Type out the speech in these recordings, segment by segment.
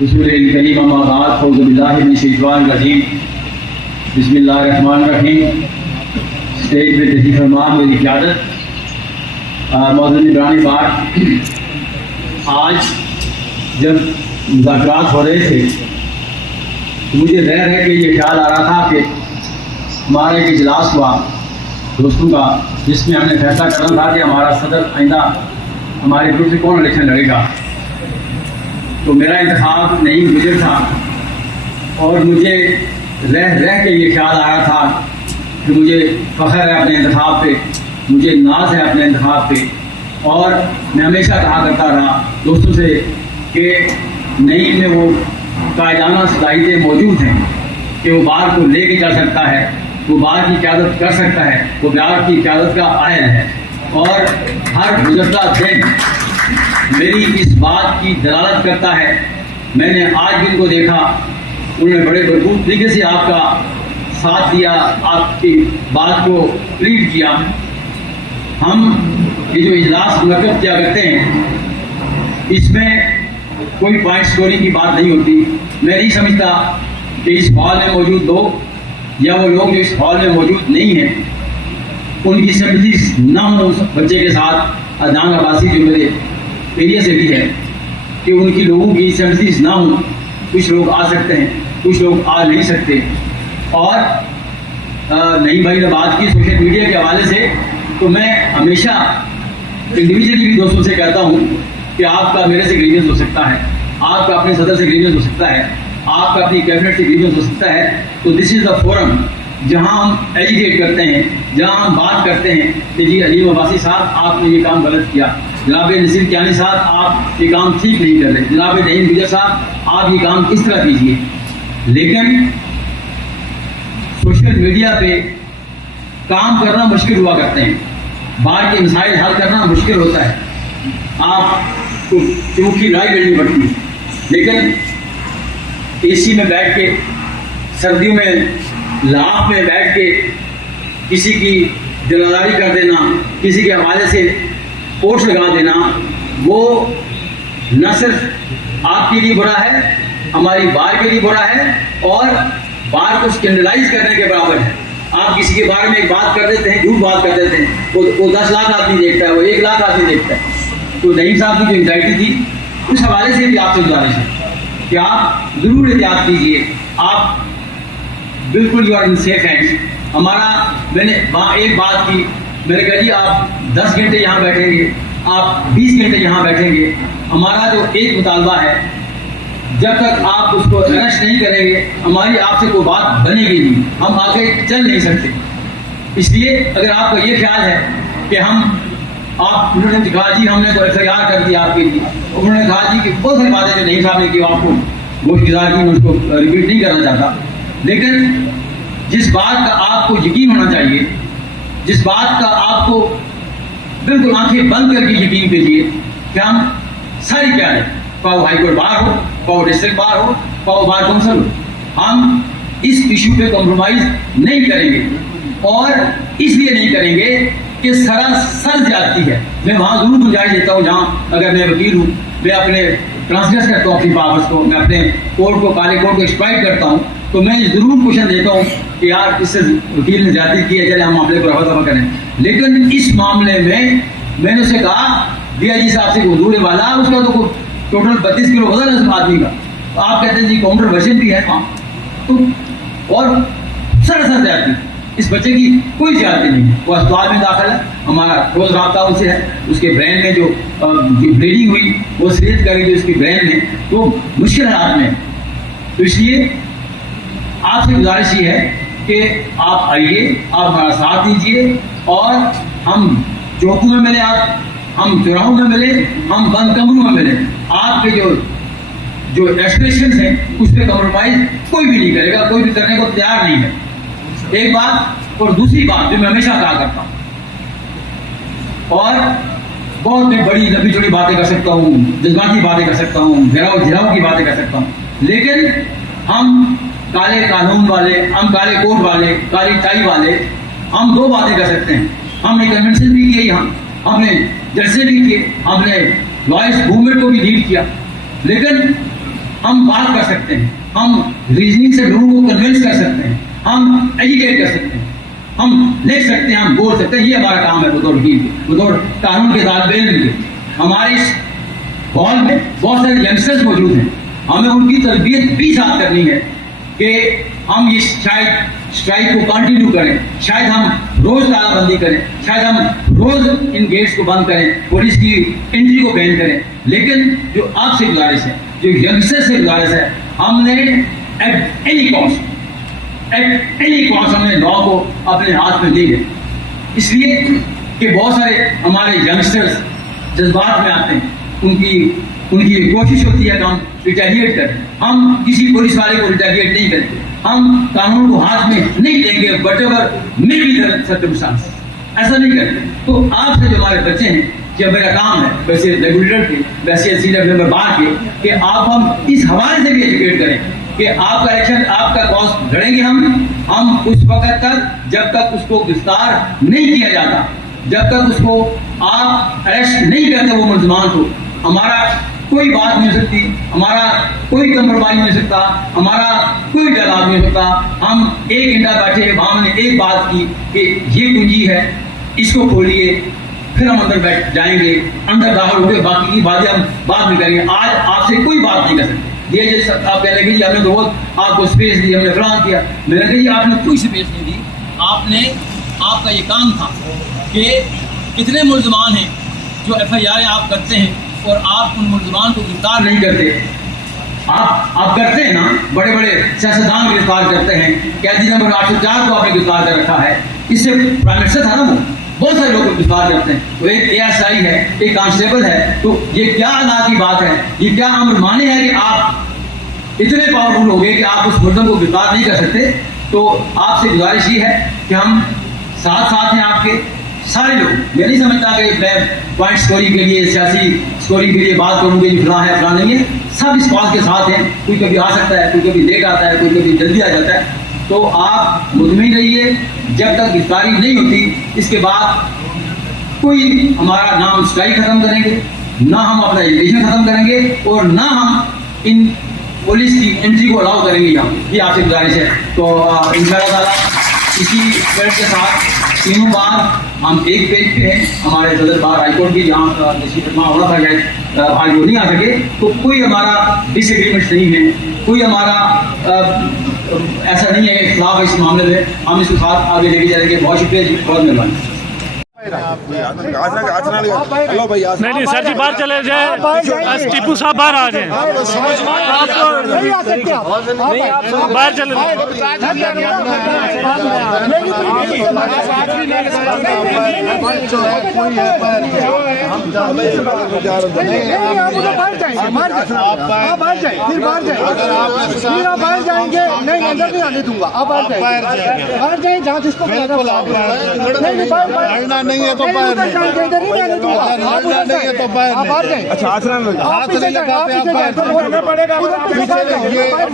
बिस्मिल्लाहिर्रहमानिर्रहीम। स्टेज पे तशरीफ फरमा मेरी क़यादत मौजूद निगरानी बात। आज जब मुज़ाकरात हो रहे थे तो मुझे ज़हर है कि ये ख्याल आ रहा था कि हमारा एक इजलास हुआ दोस्तों का, जिसमें हमने फैसला करना था कि हमारा सदर आइंदा हमारे ग्रुप से कौन इलेक्शन लड़ेगा। तो मेरा इंतखाब नहीं गुजर था और मुझे रह के ये ख्याल आ रहा था कि मुझे फ़ख्र है अपने इंतखाब पे, मुझे नाज है अपने इंतखाब पे। और मैं हमेशा कहा करता रहा दोस्तों से कि नईम में वो कायदाना सलाहियतें मौजूद हैं कि वो बार को लेके चल सकता है, वो बार की क़यादत कर सकता है, वो बार की क़यादत का आयल है। और हर गुज़रता दिन मेरी इस बात की दलालत करता है। मैंने आज भी उनको देखा, उन्होंने बड़े भरपूर तरीके से आपका साथ दिया, आपकी बात को रीड किया। हम ये जो इजलास मुनक़्क़द किया करते हैं इसमें कोई पॉइंट स्कोरिंग की बात नहीं होती। मैं नहीं समझता कि इस हॉल में मौजूद लोग या वो लोग जो इस हॉल में मौजूद नहीं हैं उनकी सिम्पैथीज ना हो उस बच्चे के साथ। अदनान अब्बासी जो मेरे एरिया से भी है कि उनकी लोगों की सिम्पैथीज ना हो। कुछ लोग आ सकते हैं, कुछ लोग आ नहीं सकते। और नईम भाई ने बात की सोशल मीडिया के हवाले से, तो मैं हमेशा इंडिविजुअली भी दोस्तों से कहता हूँ कि आपका मेरे से ग्रीवेंस हो सकता है, आपका अपने सदर से ग्रीवेंस हो सकता है, आपका अपनी कैबिनेट से ग्रीवेंस हो सकता है। तो दिस इज़ द फोरम जहाँ हम एजुकेट करते हैं, जहाँ हम बात करते हैं कि जी अलीम अब्बासी साहब आपने ये काम गलत किया, जनाब नसीर कियानी साहब आप ये काम ठीक नहीं कर रहे, जनाब नईम गुजर साहब आप ये काम इस तरह कीजिए। लेकिन सोशल मीडिया पे काम करना मुश्किल हुआ करते हैं, बाहर के मसाइल हल करना मुश्किल होता है, आपको चौकी लड़ाई लड़नी पड़ती है। लेकिन एसी में बैठ के, सर्दियों में लाभ में बैठ के किसी की दिलादारी कर देना, किसी के हवाले से पोस्ट लगा देना, वो न सिर्फ आपके लिए बुरा है, हमारी बार के लिए बुरा है और बार को स्कैंडलाइज करने के बराबर है। आप किसी के बारे में एक बात कर देते हैं, झूठ बात कर देते हैं, वो 10 लाख आदमी देखता है, वो 1 लाख आदमी देखता है। तो नईम साहब की जो एंग्जाइटी थी उस हवाले से भी आपसे गुजारिश है कि आप ज़रूर एहतियात कीजिए। आप बिल्कुल you are in safe hands. मैंने वहाँ एक बात की, मैंने कहा जी आप 10 घंटे यहाँ बैठेंगे, आप 20 घंटे यहाँ बैठेंगे, हमारा जो एक मुतालबा है जब तक आप उसको अरेस्ट नहीं करेंगे हमारी आपसे कोई बात बनेगी नहीं, हम आगे चल नहीं सकते। इसलिए अगर आपका ये ख्याल है कि उन्होंने कहा जी हमने तो FIR कर दिया आपके लिए, उन्होंने कहा जी कि बहुत सारी बातें जो नहीं साहब ने की आपको गोश्तगुजार की, मैं उसको रिपीट नहीं करना चाहता। लेकिन जिस बात का आपको यकीन होना चाहिए, जिस बात का आपको बिल्कुल आंखें बंद करके यकीन कीजिए कि हम सारी क्या है, पाओ हाईकोर्ट बार हो, पाओ डिस्ट्रिक्ट बार हो, पाओ बार काउंसिल हो, हम इस इशू पे कॉम्प्रोमाइज नहीं करेंगे। और इसलिए नहीं करेंगे कि सरासर ज्यादती है। मैं वहाँ जरूर गुंजाइश देता हूँ जहाँ अगर मैं वकील हूँ, मैं अपने ट्रांसग्रेस करता हूँ अपनी पावर्स को, मैं अपने कोर्ट को, काले कोर्ट को एक्सप्लॉइट करता हूँ, तो मैं जरूर क्वेश्चन देता हूँ कि यार इससे वकील ने ज्यादती की है, चले हम मामले को रफा दफा करें। लेकिन इस मामले में मैंने उसे कहा DIG साहब से हजूर वाला, उसका तो टोटल 32 किलो वजन है उस आदमी का, तो आप कहते हैं जी काउंटर वर्जन भी है वहाँ। तो और सरासर ज्यादती, इस बच्चे की कोई ज्यादती नहीं है। वो अस्पताल में दाखिल है, हमारा रोज रब्ता उनसे है, उसके ब्रेन में जो ब्लीडिंग हुई वो सीरियस करी जो उसकी ब्रेन में, तो मुश्किल हालात में। तो इसलिए आपसे गुजारिश ये है कि आप आइए, आप हमारा साथ दीजिए और हम चौकों में मिले, हम चौराहों में मिले, हम बंद कमरों में मिले। आपके जो एस्पिरेशंस हैं उस पर कम्प्रोमाइज कोई भी नहीं करेगा, कोई भी करने को तैयार नहीं है। एक बात। और दूसरी बात जो मैं हमेशा कहा करता हूँ, और बहुत मैं बड़ी लंबी चौड़ी बातें कर सकता हूँ, जज्बाती बातें कर सकता हूँ, गिराव की बातें कर सकता हूँ, लेकिन हम काले कानून वाले, हम काले कोट वाले, काली टाई वाले, हम 2 बातें कर सकते हैं। हमने कन्वेंशन भी किए यहाँ, हमने जलसे भी किए, हमने लॉयर्स मूवमेंट को भी लीड किया, लेकिन हम बात कर सकते हैं, हम रीजनिंग से लोगों को कन्विंस कर सकते हैं, हम एजुकेट कर सकते हैं, हम लिख सकते हैं, हम बोल सकते हैं। ये हमारा काम है बतौर वकील के, बतौर कानून के तालिब इल्म के। हमारे इस हॉल में बहुत सारे यंगस्टर्स मौजूद हैं, हमें उनकी तरबियत भी साथ करनी है कि हम ये शायद स्ट्राइक को कंटिन्यू करें, शायद हम रोज तालाबंदी करें, शायद हम रोज इन गेट्स को बंद करें, पुलिस की एंट्री को बैन करें। लेकिन जो आपसे गुजारिश है, जो यंगस्टर्स से गुजारिश है, हमने एट एनी कॉस्ट हमने लॉ को अपने हाथ में ली है। इसलिए कि बहुत सारे हमारे यंगस्टर्स जज्बात में आते हैं, उनकी कोशिश होती है कि हम रिटेलिएट करें। हम किसी पुलिस वाले को रिटेलिएट नहीं करते, हम कानून को हाथ में नहीं लेंगे, but ever may be the circumstance, ऐसा नहीं करते। तो आपसे जो हमारे बच्चे हैं, जब मेरा काम है वैसे रेगुलेटर के, वैसे सीनियर मेंबर बार के, कि आप हम इस हवाले से भी एजुकेट करें कि आपका इलेक्शन, आपका कॉज लड़ेंगे हम उस वक्त तक जब तक उसको गिरफ्तार नहीं किया जाता, जब तक उसको आप अरेस्ट नहीं करते वो मुलजमान को, हमारा कोई बात नहीं हो सकती, हमारा कोई कंप्रोमाइज नहीं हो सकता, हमारा कोई डायलॉग नहीं हो सकता। हम एक घंटा बैठे, वहां हमने एक बात की कि ये कुंजी है, इसको खोलिए, फिर हम अंदर बैठ जाएंगे, अंदर दाखिल होकर बाकी की बातें हम बाद में करेंगे। आज आपसे कोई बात नहीं कर सकते। ये जैसे आप कहने लगे जी हमने तो बहुत आपको स्पेस दी, हमने फलां किया, मैंने कहा जी आपने कोई स्पेस नहीं दी। आपका ये काम था कि कितने मुलजमान हैं जो FIR आप करते हैं और आप उन मुलजमान को गिरफ्तार नहीं करते। आप करते हैं ना, बड़े बड़े सियासतदान गिरफ्तार करते हैं, कैदी नंबर 804 को आपने गिरफ्तार कर रखा है, इससे प्राइम मिनिस्टर था ना, वो बहुत सारे लोग को गिरफ्तार करते हैं। तो एक ASI है, एक कांस्टेबल है, तो ये क्या अना की बात है, ये क्या अमर माने है कि आप इतने पावरफुल हो गए कि आप उस मुल्ज़िम को गिरफ्तार नहीं कर सकते। तो आपसे गुजारिश ये है कि हम साथ हैं आपके सारे लोग। मैं नहीं समझता कि मैं पॉइंट स्कोरिंग के लिए, सियासी स्कोरिंग के लिए बात करूँगी फलां है फलां नहीं है, सब इस कॉज के साथ हैं। कोई कभी आ सकता है, कोई कभी लेट आता है, कोई कभी जल्दी आ जाता है। तो आप मुतमिन रहिए, जब तक गिरफ्तारी नहीं होती इसके बाद कोई हमारा ना हम स्ट्राइक खत्म करेंगे, ना हम अपना एजुकेशन खत्म करेंगे, और ना हम इन पुलिस की एंट्री को अलाउ करेंगे यहाँ। ये आपसे गुजारिश है। तो इंशाअल्लाह इसी स्पिरिट के साथ तीनों बार हम एक पेज पे हैं, हमारे सदर बार हाईकोर्ट की, जहाँ जस्टिस होना था शायद आज वो नहीं आ सके। तो कोई हमारा डिसएग्रीमेंट नहीं है, कोई हमारा ऐसा नहीं है कि खिलाफ इस मामले में, हम इसके साथ आगे लेके जाएंगे। बहुत शुक्रिया जी, बहुत मेहरबानी। नहीं सर जी, बाहर चले जाए, टीपू साहब बाहर आ जाए, बाहर चले बाहर जाएंगे, नहीं अंदर नहीं आने दूंगा। आप बाहर जाए, जहाँ जिसको नहीं है तो बाहर नहीं है तो बाहर नहीं। अच्छा आचरण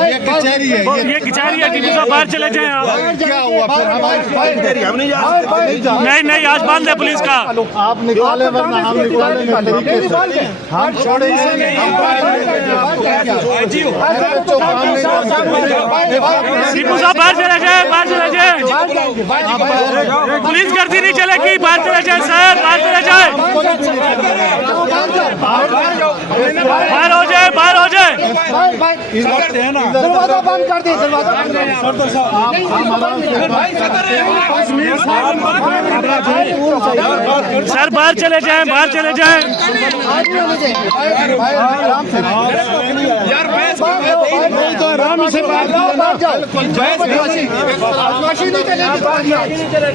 ये कचहरी है, ये कचहरी है, टीपू साहब बाहर चले जाए आप। क्या हुआ फिर? हम नहीं आज बंद है पुलिस का। आप निकाले वरना हम निकालेंगे, हम छोड़ेंगे नहीं। टीपू साहब बाहर चले जाए, बाहर चले जाए, पुलिस गर्दी नहीं चलेगी, बाहर चले जाए सर, बाहर चले जाए, बाहर हो जाए, बाहर हो जाए। दरवाजा बंद कर दे, दरवाजा बंद कर सर, बाहर चले जाए, बाहर चले जाए। आराम से बदमाशी नहीं चलेगी,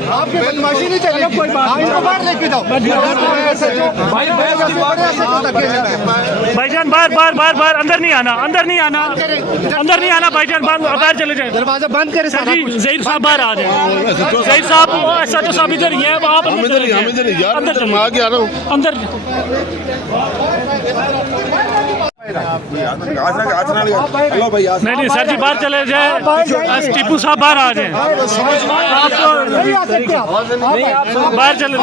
आपकी बदमाशी नहीं चलेगी, इनको बाहर लेके जाओ। भाईजान बाहर अंदर नहीं आना, अंदर नहीं आना भाईजान, बाहर चले जाए। दरवाजा बंद करें सर जी, ज़हीर साहब बाहर आ जाए, ज़हीर साहब, ऐसा तो सब इधर ही है, आप अंदर चलो, अंदर नहीं सर जी बाहर चले जाए, टीपू साहब बाहर आ जाए, नहीं आ सकते आप बाहर चले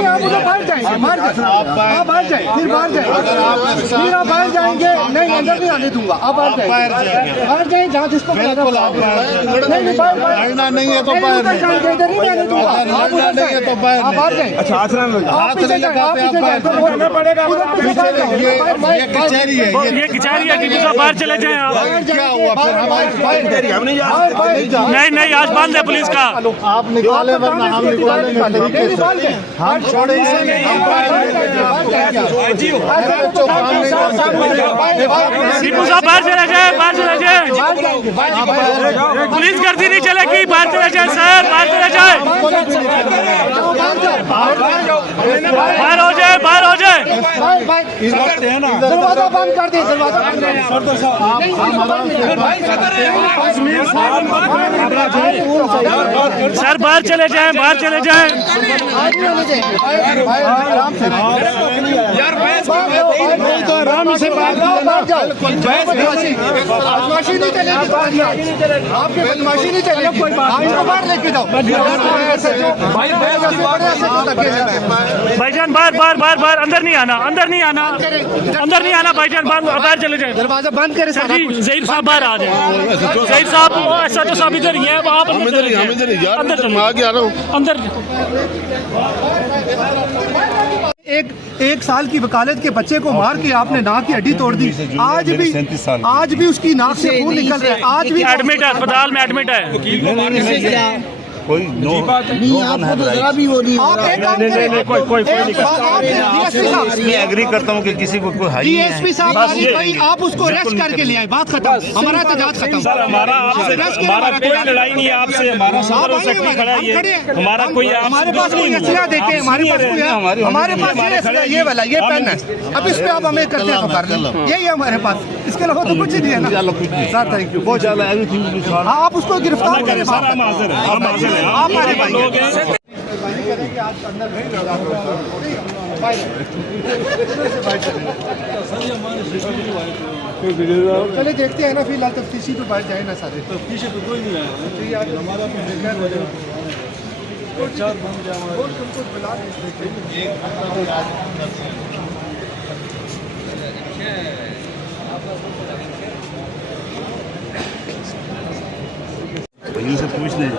आप उधर बाहर जाएंगे, आप बाहर जाए, फिर बाहर जाए, फिर आप बाहर जाएंगे, नहीं अंदर नहीं आने दूंगा, आप बाहर जाएंगे, बाहर जाए जहाँ जिसको बिल्कुल आप नहीं लड़ना नहीं है तो बाहर उधर जाएंगे, इधर नहीं आने दूंगा, आप उधर नहीं है तो बाहर आप बाहर जाए, अच्छा हाथ नहीं लगाते आप ये कचहरी है, ये किचारी है, टीपू साहब बाहर चले जाए आप। क्या हुआ फिर नहीं आज बंद है पुलिस का। आप निकाले वरना हम निकालेंगे तरीके से, हम छोड़ेंगे नहीं, टीपू साहब बाहर चले जाए, बाहर चले जाए, पुलिस गर्दी नहीं चलेगी, बाहर चले जाए सर, बाहर चले जाए, बाहर हो जाए, बाहर हो जाए। दरवाजा बंद कर दे, दरवाजा बंद कर सर बाहर चले जाए, बाहर चले जाए। आराम से बदमाशी नहीं चलेगी, आपकी बदमाशी नहीं चलेगी, इनको बाहर लेके जाओ। भाईजान बाहर बाहर बाहर बाहर, अंदर नहीं आना, अंदर नहीं आना, अंदर नहीं आना भाईजान, बाहर चले जाए। दरवाजा बंद करे सर जी जहीर साहब बाहर आ जाए, जहीर साहब ऐसा तो साहब इधर ही है, आप अंदर अंदर एक साल की वकालत के बच्चे को मार के आपने नाक की हड्डी तोड़ दी, आज भी उसकी नाक से खून निकल रहा है, आज भी एडमिट है, अस्पताल में एडमिट है। कोई आप एक काम करें, कोई DSP एग्री करता हूँ कि किसी को कोई हाई DSP साहब भाई आप उसको रेस्ट करके ले आए, बात खत्म, हमारा तजाद खत्म। हमारा कोई लड़ाई नहीं है आपसे, हमारा सदर सेक्रेटरी खड़ा है, हमारा कोई हमारे पास कोई असला देते हैं, हमारे पास कोई हमारे पास ये असला, ये वाला ये पेन है, अब इस पे आप हमें करते हैं तो कर लें, यही है हमारे पास, इसके अलावा तो कुछ नहीं है ना सर। थैंक यू, बहुत ज़्यादा। हाँ आप उसको गिरफ्तार करें, आप हमारे भाई हैं। चले देखते हैं ना, फिलहाल तफ्तीशी तो बाहर जाए ना सारे, तफ्तीशी तो कोई नहीं आया, से पूछ लें।